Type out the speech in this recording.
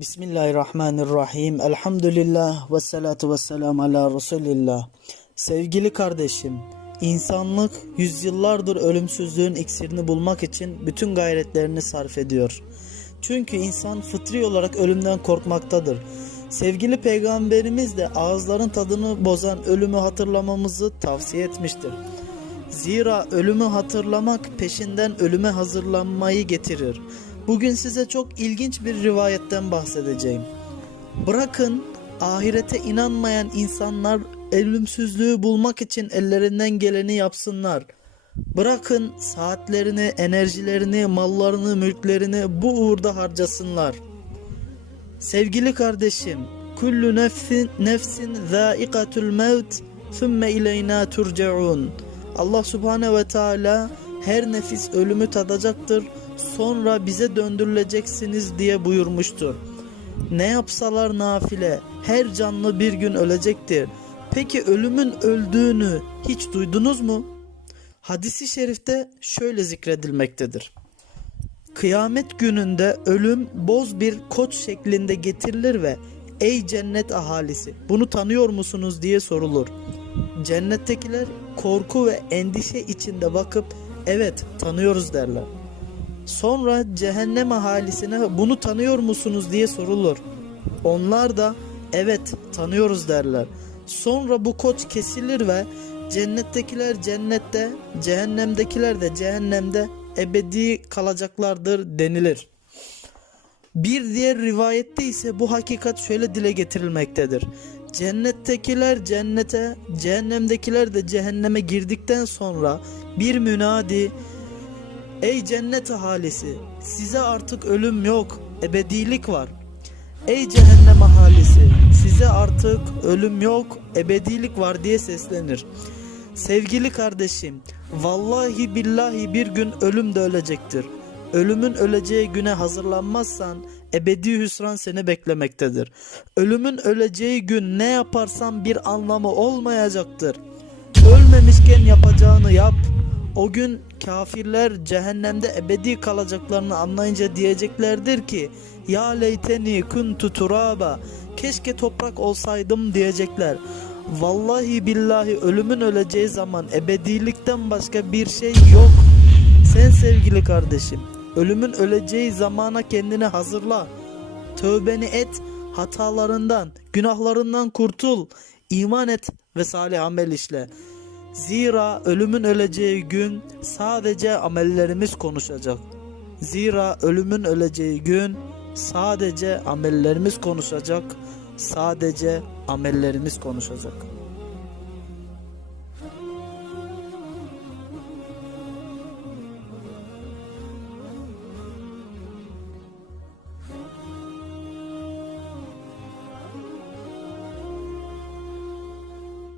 Bismillahirrahmanirrahim. Elhamdülillah ve salatu ve selam ala Resulillah. Sevgili kardeşim, insanlık yüzyıllardır ölümsüzlüğün iksirini bulmak için bütün gayretlerini sarf ediyor. Çünkü insan fıtri olarak ölümden korkmaktadır. Sevgili peygamberimiz de ağızların tadını bozan ölümü hatırlamamızı tavsiye etmiştir. Zira ölümü hatırlamak peşinden ölüme hazırlanmayı getirir. Bugün size çok ilginç bir rivayetten bahsedeceğim. Bırakın ahirete inanmayan insanlar ölümsüzlüğü bulmak için ellerinden geleni yapsınlar. Bırakın saatlerini, enerjilerini, mallarını, mülklerini bu uğurda harcasınlar. Sevgili kardeşim, kullu nefsin nefsin zâikatul mevt thumme ileyna turcaun. Allah Subhanahu ve Teala her nefis ölümü tadacaktır, sonra bize döndürüleceksiniz diye buyurmuştur. Ne yapsalar nafile, her canlı bir gün ölecektir. Peki ölümün öldüğünü hiç duydunuz mu? Hadisi şerifte şöyle zikredilmektedir. Kıyamet gününde ölüm boz bir koç şeklinde getirilir ve ey cennet ahalisi bunu tanıyor musunuz diye sorulur. Cennettekiler korku ve endişe içinde bakıp evet tanıyoruz derler. Sonra cehennem ahalisine bunu tanıyor musunuz diye sorulur. Onlar da evet tanıyoruz derler. Sonra bu koç kesilir ve cennettekiler cennette, cehennemdekiler de cehennemde ebedi kalacaklardır denilir. Bir diğer rivayette ise bu hakikat şöyle dile getirilmektedir. Cennettekiler cennete, cehennemdekiler de cehenneme girdikten sonra bir münadi Ey cennet ahalisi size artık ölüm yok ebedilik var. Ey cehennem ahalisi size artık ölüm yok ebedilik var diye seslenir. Sevgili kardeşim vallahi billahi bir gün ölüm de ölecektir. Ölümün öleceği güne hazırlanmazsan ebedi hüsran seni beklemektedir. Ölümün öleceği gün ne yaparsan bir anlamı olmayacaktır. Ölmemişken yapacağını yap. O gün kafirler cehennemde ebedi kalacaklarını anlayınca diyeceklerdir ki Ya leyteni kuntu turaba Keşke toprak olsaydım diyecekler. Vallahi billahi ölümün öleceği zaman ebedilikten başka bir şey yok. Sen sevgili kardeşim ölümün öleceği zamana kendini hazırla. Tövbeni et, hatalarından, günahlarından kurtul, iman et ve salih amel işle. Zira ölümün öleceği gün sadece amellerimiz konuşacak. Zira ölümün öleceği gün sadece amellerimiz konuşacak. Sadece amellerimiz konuşacak.